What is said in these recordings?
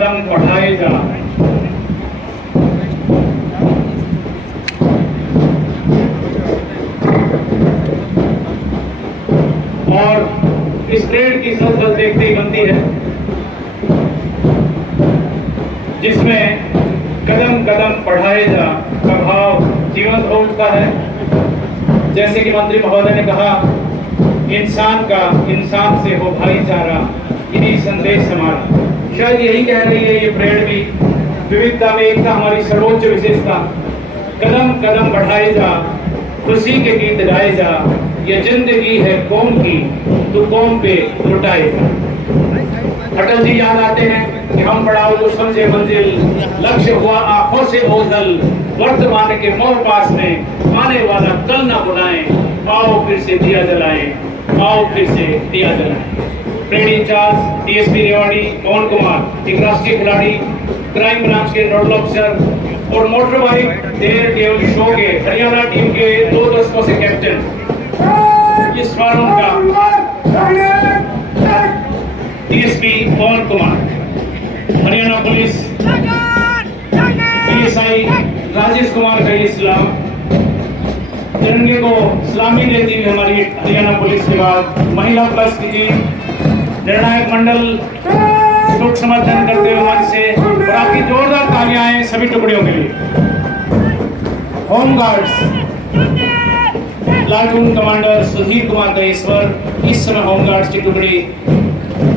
कदम बढ़ाए जा। और इस परेड की सजल देखते ही बनती है, जिसमें कदम कदम बढ़ाए जा का भाव जीवंत हो उठता है। जैसे कि मंत्री महोदय ने कहा, इंसान का इंसान से हो भाईचारा, यही संदेश हमारा। शायद यही कह रही है ये परेड भी, विविधता में एकता हमारी सर्वोच्च विशेषता। कदम कदम बढ़ाए जा, खुशी के गीत गाए जा, ये जिंदगी है कौम की, तू कौम पे लुटाए जा। अटल जी याद आते हैं कि हम पड़ाव को समझे मंजिल, लक्ष्य हुआ आंखों से ओझल, वर्तमान के मोह पास में आने वाला कल ना बुलाएं, आओ फिर से दिया जलाएं, आओ फिर से दिया जलाएं। परेड इंचार्ज डीएसपी रेवाड़ी पवन कुमार, एक राष्ट्रीय खिलाड़ी, क्राइम ब्रांच के नोडल ऑफिसर और मोटर बाइक देर केवल शो के हरियाणा टीम के 2 दशकों से कैप्टन, इस बार उनका डीएसपी पवन कुमार, हरियाणा पुलिस पीएसआई राजेश कुमार का इस्लाम, तिरंगे को सलामी देती हुई हमारी हरियाणा पुलिस के बाद महिला प्लस की टीम, निर्णायक मंडल सुख समर्थन करते हुए मंच से, और आपकी जोरदार तालियां हैं सभी टुकड़ियों के लिए। Home guards platoon commander Sudhir Kumar Daheshwar, इस समय होमगार्ड्स की टुकड़ी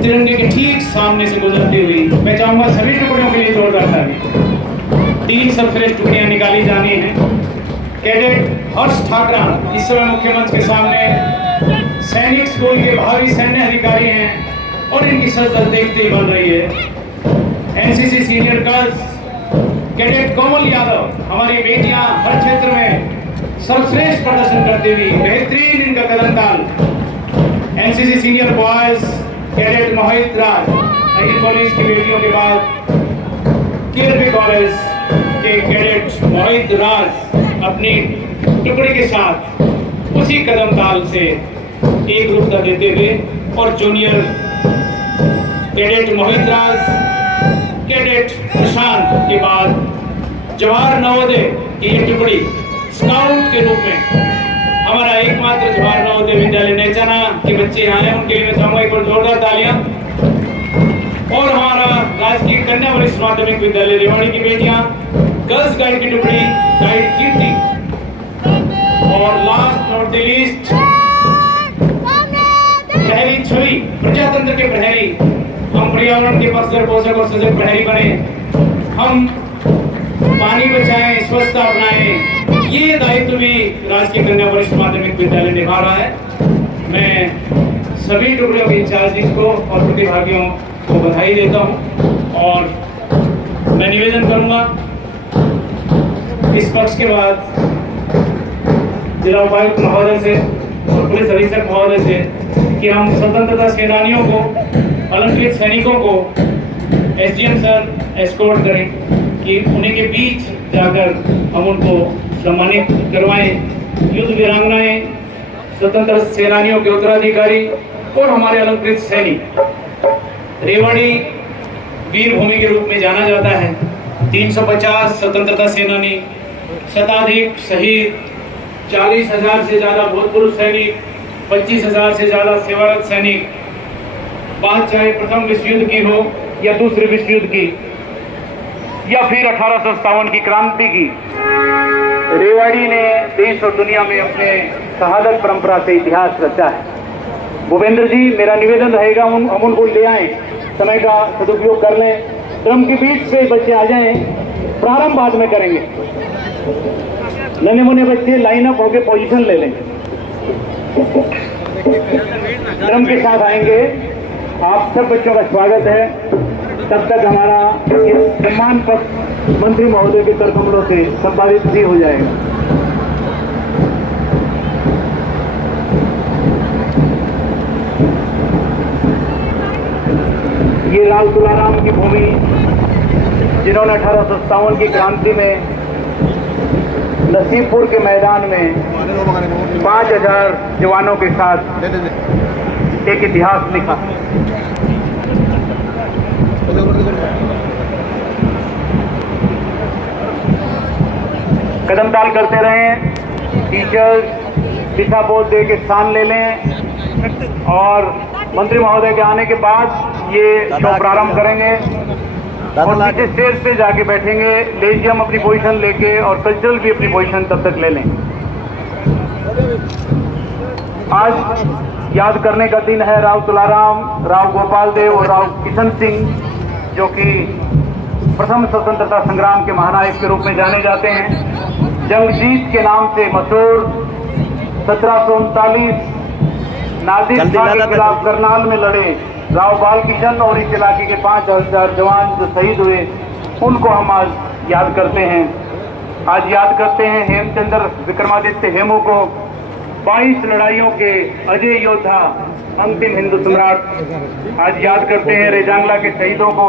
तिरंगे के ठीक सामने से गुजरती हुई, मैं चाहूंगा सभी टुकड़ियों के लिए जोरदार ताली। 3 सरफरेज टुकड़ियां निकाली जानी हैं। कैडेट हर्ष ठाकरा इस समय मुख्य मंच के सामने सैनिक स्कूल के भावी सैन्य अधिकारी हैं और इनकी सजल देखते ही बन रही है। एनसीसी सीनियर गर्ल्स कैडेट कोमल यादव, हमारी बेटियां हर क्षेत्र में सर्वश्रेष्ठ प्रदर्शन करते हुए बेहतरीन इनका कदम ताल। एनसीसी सीनियर बॉयज कैडेट मोहित राज, अहिर कॉलेज की बेटियों के बाद केरबी कॉलेज के कैडेट मोहित राज अपनी टुकड़ी के साथ उसी कदम ताल से एक रूपता देते हुए, और जूनियर कैडेट मोहित राज, कैडेट प्रशांत के बाद जवाहर नवोदय की ये टुकड़ी स्काउट के रूप में, हमारा एकमात्र जवाहर नवोदय विद्यालय नेचाना के बच्चे आए हैं, उनके लिए मैं चाहूंगा एक बार जोरदार तालियां। और हमारा राजकीय कन्या वरिष्ठ माध्यमिक विद्यालय रेवाड़ी की बेटियां, गर्ल्स गाइड की टुकड़ी गाइड कीर्ति, और लास्ट नॉट द लीस्ट प्रहरी छवि, प्रजातंत्र के प्रहरी। हम पर्यावरण के पक्षधर पोषक और सजग प्रहरी बने, हम पानी बचाएं, स्वच्छता अपनाएं, ये दायित्व भी राजकीय कन्या वरिष्ठ माध्यमिक विद्यालय निभा रहा है। मैं सभी टुकड़ियों के इंचार्जिस को और प्रतिभागियों को बधाई देता हूं, और मैं निवेदन करूंगा इस पक्ष के बाद जिला उपायुक्त महोदय से और पुलिस अधीक्षक महोदय से कि हम स्वतंत्रता सेनानियों को, अलंकृत सैनिकों को एसडीएम सर एस्कॉर्ट करें कि उन्हीं के बीच जाकर हम उनको सम्मानित करवाएं। युद्ध वीरांगनाएं, स्वतंत्र सेनानियों के उत्तराधिकारी और हमारे अलंकृत सैनिक, रेवाड़ी वीर भूमि के रूप में जाना जाता है। 350 स्वतंत्रता सेनानी, शताधिक शहीद, 40,000 से ज्यादा भूतपूर्व सैनिक, 25,000 से ज्यादा सेवारत सैनिक, बात चाहे प्रथम विश्व युद्ध की हो या दूसरे विश्व युद्ध की या फिर 1857 की क्रांति की, रेवाड़ी ने देश और दुनिया में अपने शहादत परंपरा से इतिहास रचा है। भूपेंद्र जी, मेरा निवेदन रहेगा हम उनको ले आए, समय का सदुपयोग कर लें, ड्रम के बीच से बच्चे आ जाएं, प्रारंभ बाद में करेंगे। नन्हे मुन्ने बच्चे लाइन अप होकर पोजीशन ले लें, ड्रम के साथ आएंगे। आप सब बच्चों का स्वागत है। तब तक हमारा सम्मान पत्र मंत्री महोदय के करकमलों से संपादित भी हो जाएगा। ये लाल तुलाराम की भूमि, जिन्होंने 1857 की क्रांति में नसीबपुर के मैदान में 5,000 जवानों के साथ एक इतिहास लिखा। ताल करते रहें, टीचर्स दिशाबोध दे के स्थान ले लें और मंत्री महोदय के आने के बाद ये शो प्रारंभ करेंगे और नीचे स्टेज पे जाके बैठेंगे। लेजियम अपनी पोजीशन लेके और कल्चरल भी अपनी पोजीशन तब तक ले लें। आज याद करने का दिन है राव तुलाराम, राव गोपाल देव और राव किशन सिंह, जो कि प्रथम स्वतंत्रता संग्राम के महानायक के रूप में जाने जाते हैं। जंगजीत के नाम से मशहूर 1739 नादिर शाह के खिलाफ करनाल में लड़े राव बाल किशन और इस इलाके के 5000 जवान जो शहीद हुए, उनको हम आज याद करते हैं। आज याद करते हैं हेमचंद्र विक्रमादित्य हेमू को, 22 लड़ाइयों के अजय योद्धा, अंतिम हिंदू सम्राट। आज याद करते हैं रेजांगला के शहीदों को।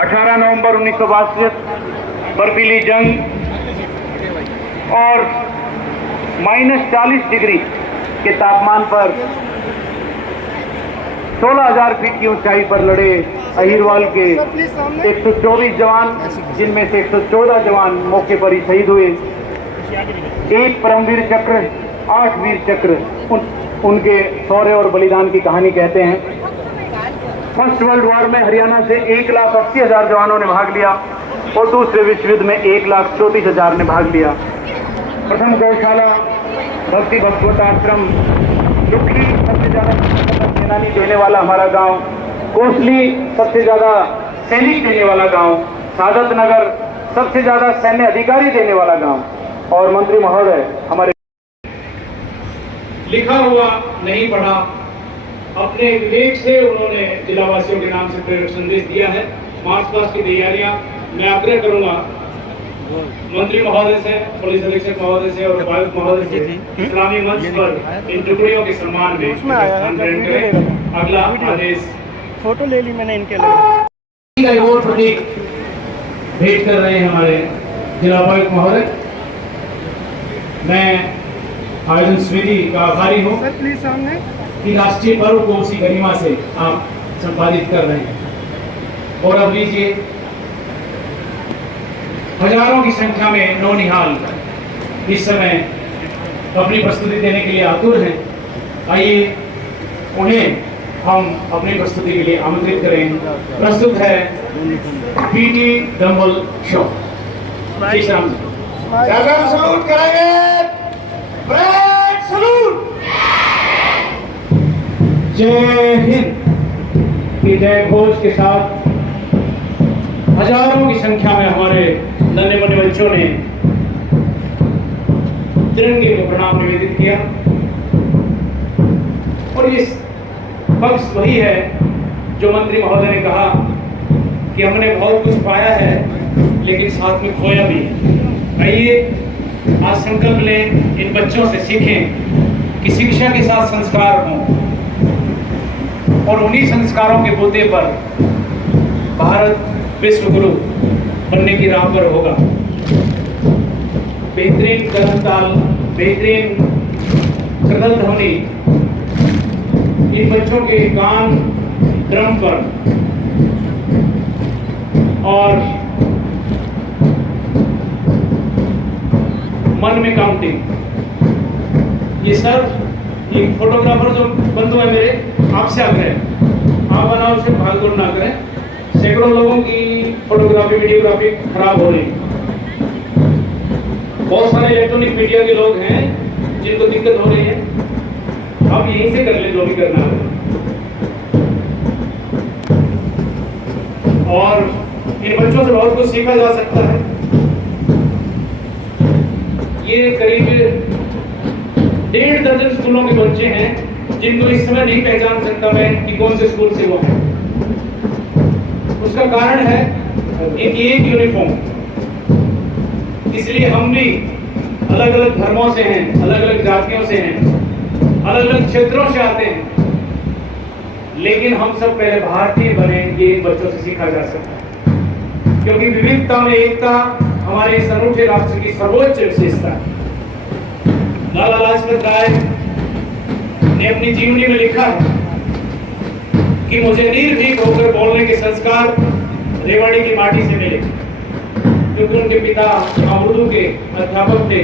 18 नवंबर 1962 बर्फीली जंग और -40 डिग्री के तापमान पर 16,000 फीट की ऊंचाई पर लड़े अहिरवाल के 124 जवान, जिनमें से 114 जवान मौके पर ही शहीद हुए। 1 परमवीर चक्र, 8 वीर चक्र, उनके शौर्य और बलिदान की कहानी कहते हैं। फर्स्ट वर्ल्ड वॉर में हरियाणा से 1,80,000 जवानों ने भाग लिया और दूसरे विश्व युद्ध में 1,34,000 ने भाग लिया। प्रथम गौशाला भक्ति भगवत आश्रम, लुखी सबसे ज्यादा सेनानी देने वाला हमारा गांव, कोसली सबसे ज्यादा सैनिक देने वाला गांव, सादत नगर सबसे ज्यादा सैन्य अधिकारी देने वाला गांव, और मंत्री महोदय हमारे लिखा हुआ नहीं पढ़ा, अपने विवेक से उन्होंने जिलावासियों के नाम से प्रेरक संदेश दिया है। मार्च पास्ट की तैयारियां मैं आग्रह करूंगा मंत्री महोदय से, पुलिस अधीक्षक महोदय से और उपायुक्त महोदय से इस्लामी मंच पर इन टुकड़ियों के सम्मान में स्थान ग्रहण करें। अगला आदेश फोटो ले ली मैंने इनके लिए और प्रतीक भेंट कर रहे हैं हमारे जिला उपायुक्त महोदय। मैं आयोजन समिति का आभारी हूँ कि राष्ट्रीय पर्व को उसी गरिमा से आप संपादित कर रहे हैं। और अब लीजिए, हजारों की संख्या में नौनिहाल इस समय अपनी प्रस्तुति देने के लिए आतुर हैं। आइए उन्हें हम अपनी प्रस्तुति के लिए आमंत्रित करें। प्रस्तुत है पीटी डम्बल शो। जी श्याम सलूट करेंगे, ब्रेक सलूट। जय हिंद की जय घोष के साथ हजारों की संख्या में हमारे नन्हे मुन्ने बच्चों ने तिरंगे को प्रणाम निवेदित किया। और ये पक्ष वही है जो मंत्री महोदय ने कहा कि हमने बहुत कुछ पाया है लेकिन साथ में खोया भी है। आइए आज संकल्प लें, इन बच्चों से सीखें कि शिक्षा के साथ संस्कार हों और उन्हीं संस्कारों के बूते पर भारत विश्व गुरु बनने की राह पर होगा। बेहतरीन कदम ताल, बेहतरीन कदम ध्वनि इन बच्चों के कान ड्रम पर और मन में काउंटिंग। ये सर, ये फोटोग्राफर जो बंधु है मेरे, आपसे आग्रह, आप अनावश्यक भागदौड़ ना करें। सैकड़ों लोगों की फोटोग्राफी वीडियोग्राफी खराब हो रही है। बहुत सारे इलेक्ट्रॉनिक मीडिया के लोग हैं जिनको दिक्कत हो रही है। आप यहीं से कर ले जो भी करना है। और इन बच्चों से बहुत कुछ सीखा जा सकता है। ये करीब 1.5 दर्जन स्कूलों के बच्चे हैं जिनको इस समय नहीं पहचान सकता मैं कि कौन से स्कूल से वो है। उसका कारण है इनकी एक यूनिफॉर्म। इसलिए हम भी अलग अलग धर्मों से हैं, अलग अलग जातियों से हैं, अलग अलग क्षेत्रों से आते हैं, लेकिन हम सब पहले भारतीय बने, ये इन बच्चों से सीखा जा सकता है। क्योंकि विविधता में एकता हमारे इस अनूठे राष्ट्र की सर्वोच्च विशेषता है। लाला लाजपत राय ने अपनी जीवनी में लिखा है कि मुझे निर्भीक होकर बोलने के संस्कार रेवाड़ी की माटी से मिले। क्योंकि उनके पिता उर्दू के अध्यापक थे।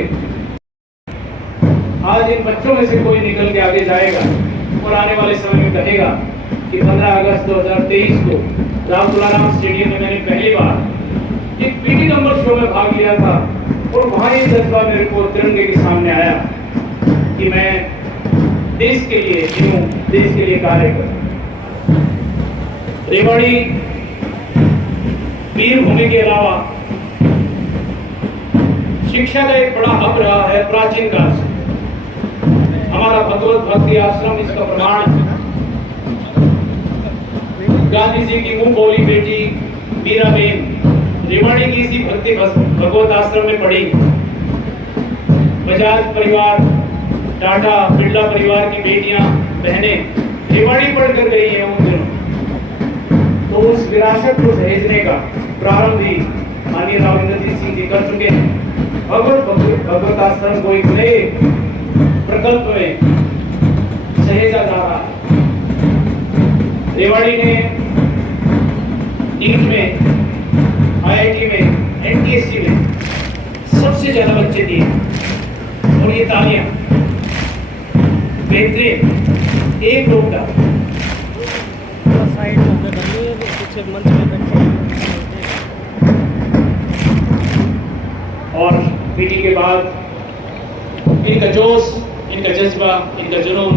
आज इन बच्चों में से कोई निकल के आगे जाएगा और आने वाले समय में कहेगा कि 15 अगस्त 2023 को राम तुलाराम स्टेडियम में मैंने पहली बार एक पीटी नंबर शो में भाग लिया था और वहां ये जज्बा मेरे को तिरंगे के सामने आया कि मैं देश के लिए जीऊं, देश के लिए कार्य करूं। रेवाड़ी वीर भूमि के अलावा शिक्षा का एक बड़ा हब रहा है प्राचीन काल से। हमारा भगवत भक्ति आश्रम इसका प्रमाण है। गांधी जी की मुंह बोली बेटी मीराबेन रेवाड़ी की इसी भक्ति भगवत आश्रम में पढ़ी। बजाज परिवार, टाटा बिरला परिवार की बेटियां बहनें रेवाड़ी पढ़कर गई हैं उन दिनों। तो उस विरासत को सहेजने का प्रारंभ भी माननीय राव इंद्रजीत सिंह जी कर चुके हैं। भगवत आश्रम को एक नए प्रकल्प में सहेजा जा रहा है। रेवाड़ी ने नीट में, आईआईटी में, एनटीएससी में सबसे ज्यादा बच्चे दिए और ये तालियां बेहतरीन एक लोग का साइड में कुछ मंच में बैठे और पीटी के बाद इनका जोश, इनका जज्बा, इनका जुनून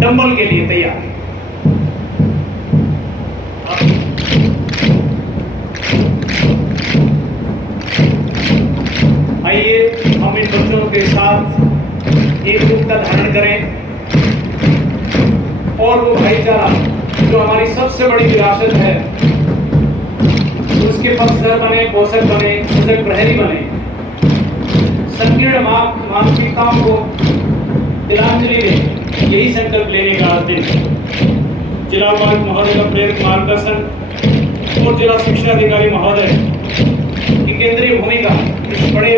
डंबल के लिए तैयार। आइए हम इन बच्चों के साथ एक रूपता धारण करें और वो भाईचारा जो हमारी सबसे बड़ी विरासत है उसके पक्षधर बने, पोषक बने, सजग प्रहरी बने। संकीर्ण मानसिकताओं को तिलांजलि दें, यही संकल्प लेने का आज दिन। जिला उपायुक्त महोदय का प्रेरक मार्गदर्शन और जिला शिक्षा अधिकारी महोदय की केंद्रीय भूमिका इस बड़े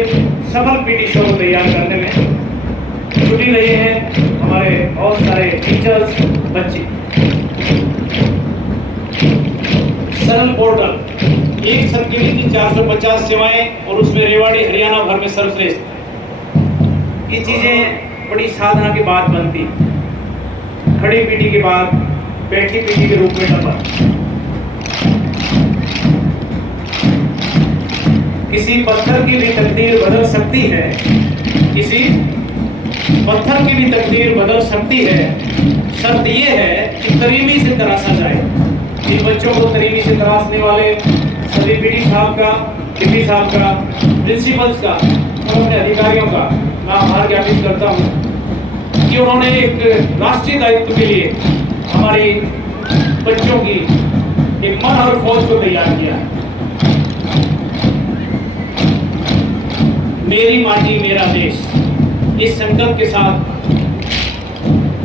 सफल पीटी शो को तैयार करने में जुटी रही है। हमारे बहुत सारे टीचर्स, बच्चे। सरल पोर्टल, एक सर्किल की 450 सेवाएं और उसमें रेवाड़ी हरियाणा भर में सर्वश्रेष्ठ। ये चीजें बड़ी साधना के बाद बनती, खड़ी पीटी के बाद बैठी पीटी के रूप में डंबल। किसी पत्थर की भी तकदीर बदल सकती है, किसी पत्थर की भी तकदीर बदल सकती है। शर्त ये है कि तरीमी से तराशा जाए। इन बच्चों को तरीमी से तराशने वाले सभी पीटी साहब का, डिप्टी साहब का, प्रिंसिपल्स का और अपने अधिकारियों का मैं आभार ज्ञापित करता हूँ कि उन्होंने एक राष्ट्रीय दायित्व के लिए हमारी बच्चों की एक मन और फौज को तैयार किया है। मेरी माटी मेरा देश, इस संकल्प के साथ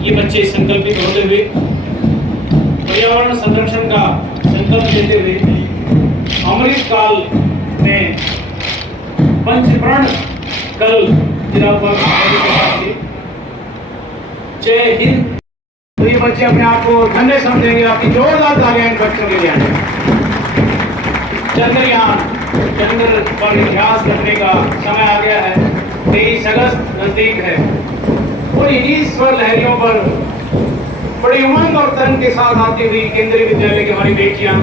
ये बच्चे संकल्पित होते हुए पर्यावरण संरक्षण का संकल्प लेते हुए अमृत काल में पंचप्रण कल जिला उपायुक्त। जय हिंद। तो ये बच्चे अपने आप को धन्य समझेंगे। आपकी जोरदार तालियां इन बच्चों के लिए आए। चंद्रयान, चंद्र पर इतिहास करने का समय आ गया है। 23 अगस्त नजदीक है और इन्हीं स्वर लहरियों पर बड़ी उमंग और तन के साथ आती हुई केंद्रीय विद्यालय की हमारी बेटियां,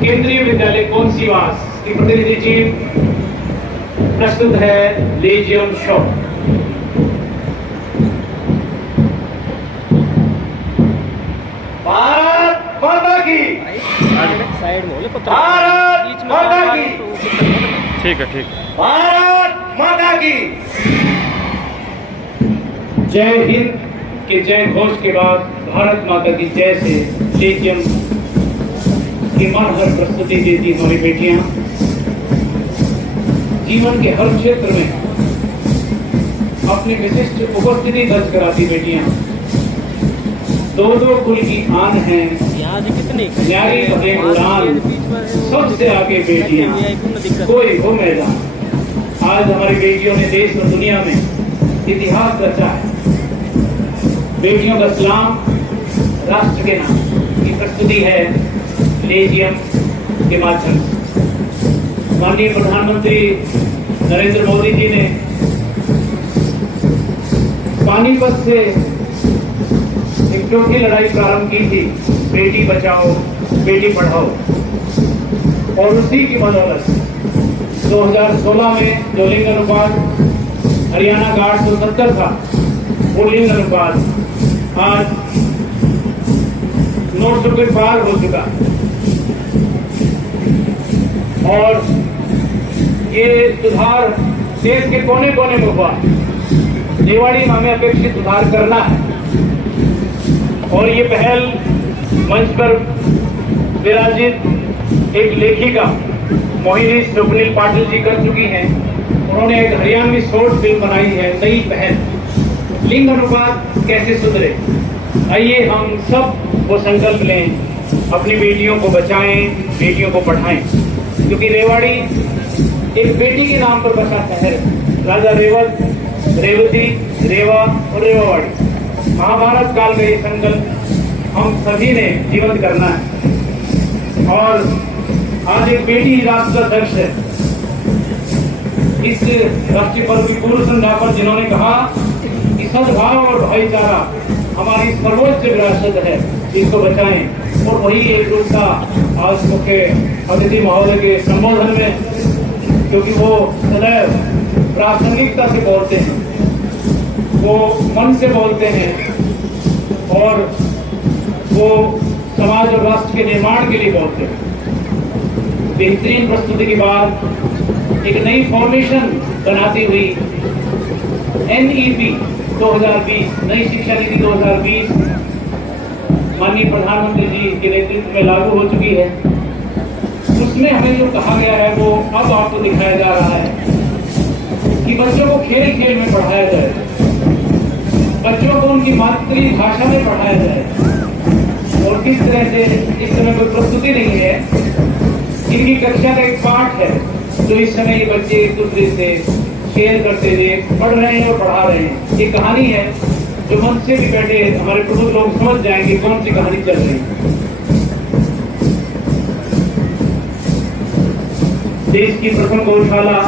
केंद्रीय विद्यालय कौनसीवास की प्रतिनिधि टीम प्रस्तुत है लेजियम शो। भारत माता की, साइड में भारत माता की, ठीक है, ठीक है। भारत माता की। जय हिंद के जय घोष के बाद भारत माता की जय से लेजियम की मनहर प्रस्तुति देती हमारी बेटियां। जीवन के हर क्षेत्र में अपनी विशिष्ट उपस्थिति दर्ज कराती बेटियां। दो कुल की आन है, न्यारी बने उड़ान, सबसे आगे बेटियां, कोई हो मैदान। आज हमारी बेटियों ने देश और दुनिया में इतिहास रचा है। बेटियों का सलाम राष्ट्र के नाम की प्रस्तुति है लेजियम के माध्यम से। माननीय प्रधानमंत्री नरेंद्र मोदी जी ने पानीपत से एक चौथी लड़ाई प्रारंभ की थी, बेटी बचाओ बेटी पढ़ाओ, और उसी की बदौलत 2016 में जो लिंग अनुपात हरियाणा का 870 था, वो लिंग अनुपात आज 900 के पार हो चुका। और ये सुधार देश के कोने कोने में हुआ। रेवाड़ी में हमें अपेक्षित सुधार करना है, और ये पहल मंच पर विराजित एक लेखिका मोहिनी स्वप्निल पाटिल जी कर चुकी हैं। उन्होंने एक हरियाणवी शॉर्ट फिल्म बनाई है, नई पहल लिंग अनुपात कैसे सुधरे। आइए हम सब वो संकल्प लें, अपनी बेटियों को बचाएं, बेटियों को पढ़ाएं, क्योंकि रेवाड़ी एक बेटी के नाम पर बसा शहर है। राजा रेवत, रेवती, रेवा और रेवावाड़ी, महाभारत काल का ये संकल्प हम सभी ने जीवंत करना है। और आज एक बेटी राष्ट्र अध्यक्ष है। इस राष्ट्रीय पर्व की पूर्व संध्या पर जिन्होंने कहा कि सद्भाव और भाईचारा हमारी सर्वोच्च विरासत है, इसको बचाएं, और वही एक रूपता आज मुख्य अतिथि महोदय के संबोधन में, क्योंकि वो सदैव प्रासंगिकता से बोलते हैं, वो मन से बोलते हैं, और वो समाज और राष्ट्र के निर्माण के लिए बोलते हैं। बेहतरीन प्रस्तुति के बाद एक नई फॉर्मेशन बनाती हुई NEP 2020 नई शिक्षा नीति 2020 माननीय प्रधानमंत्री जी के नेतृत्व में लागू हो चुकी है। उसमें हमें जो कहा गया है वो अब आपको दिखाया जा रहा है कि बच्चों को खेल खेल में पढ़ाया जाए, बच्चों को उनकी मातृभाषा में पढ़ाया जाए। और किस तरह से इस समय कोई प्रस्तुति नहीं है, इनकी कक्षा का एक पाठ है जो इस समय ये बच्चे एक दूसरे से शेयर करते हुए पढ़ रहे हैं और पढ़ा रहे हैं। ये कहानी है जो मन से भी बैठे हमारे प्रबुद्ध लोग समझ जाएंगे कौन सी कहानी चल रही है। देश की प्रथम गौशाला,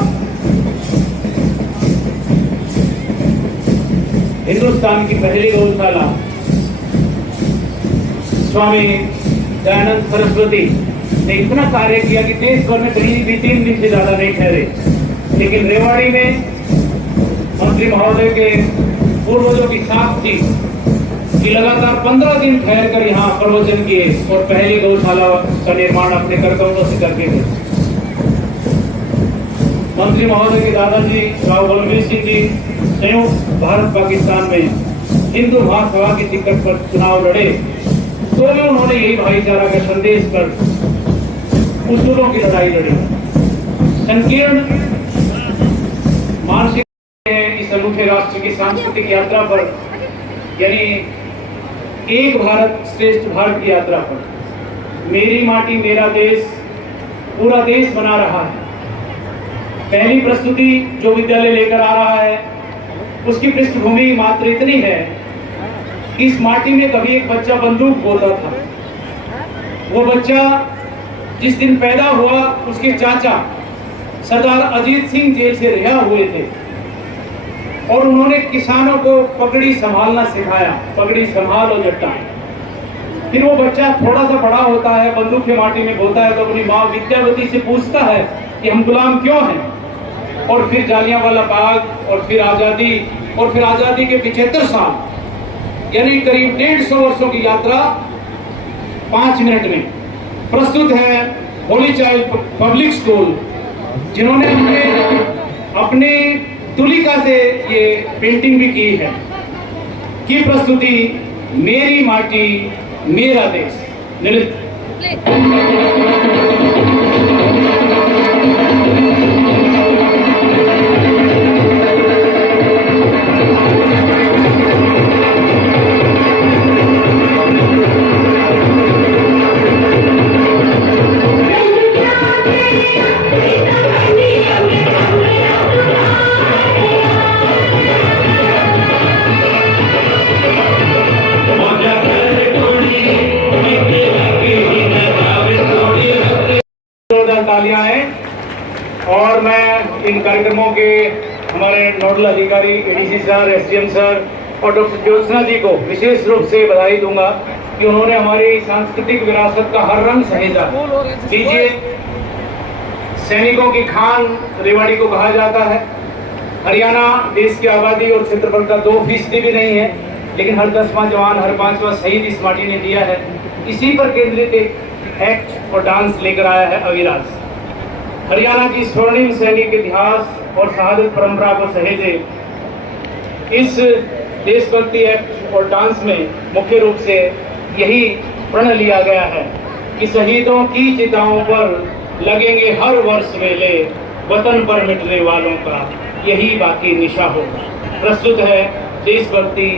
हिंदुस्तान की पहली गौशाला स्वामी दयानंद सरस्वती ने इतना कार्य किया कि देश भर में कहीं भी 3 दिन से ज्यादा नहीं ठहरे। लेकिन रेवाड़ी में मंत्री महोदय के पूर्वजों की साख थी कि लगातार 15 दिन ठहर कर यहाँ प्रवचन किए और पहली गौशाला का निर्माण अपने कर्तव्यों से करके गए। मंत्री महोदय के दादाजी राव बलबीर सिंह जी संयुक्त भारत पाकिस्तान में हिंदू महासभा की टिकट पर चुनाव लड़े, तो उन्होंने यही भाईचारा का संदेश पर उसूलों की लड़ाई लड़ी। संकीर्ण मानसिक इस अनूठे राष्ट्र की सांस्कृतिक यात्रा पर, यानी एक भारत श्रेष्ठ भारत की यात्रा पर, मेरी माटी मेरा देश पूरा देश बना रहा है। पहली प्रस्तुति जो विद्यालय लेकर आ रहा है उसकी पृष्ठभूमि मात्र इतनी है, इस माटी में कभी एक बच्चा बंदूक बोलता था। वो बच्चा जिस दिन पैदा हुआ उसके चाचा सरदार अजीत सिंह जेल से रिहा हुए थे, और उन्होंने किसानों को पगड़ी संभालना सिखाया, पगड़ी संभालो जट्टा। फिर वो बच्चा थोड़ा सा बड़ा होता है, बंदूक के माटी में बोलता है, तो अपनी माँ विद्यावती से पूछता है कि हम गुलाम क्यों हैं। और फिर जालियांवाला बाग, और फिर आजादी, और फिर आजादी के 75 साल, यानी करीब 150 वर्षों की यात्रा 5 मिनट में प्रस्तुत है होली चाइल्ड पब्लिक स्कूल, जिन्होंने अपने तुलिका से ये पेंटिंग भी की है। की प्रस्तुति मेरी माटी मेरा देश। नृत्य Moja kare kudi, mike lagi na और मैं इन कार्यक्रमों के हमारे नोडल अधिकारी एडीसी सर, एसडीएम सर और डॉक्टर ज्योत्सना जी को विशेष रूप से बधाई दूंगा कि उन्होंने हमारी सांस्कृतिक विरासत का हर रंग सहेजा। लीजिए, सैनिकों की खान रेवाड़ी को कहा जाता है। हरियाणा देश की आबादी और क्षेत्रफल का 2% भी नहीं है, लेकिन हर 10वां जवान, हर 5वां शहीद इस माटी ने दिया है। इसी पर केंद्रित एक एक्ट और डांस लेकर आया है अविराज। हरियाणा की स्वर्णिम सैनिक इतिहास और शहादत परंपरा को सहेजे इस देशभक्ति एक्ट और डांस में मुख्य रूप से यही प्रण लिया गया है कि शहीदों की चिताओं पर लगेंगे हर वर्ष मेले, वतन पर मिटने वालों का यही बाकी निशा हो। प्रस्तुत है देशभक्ति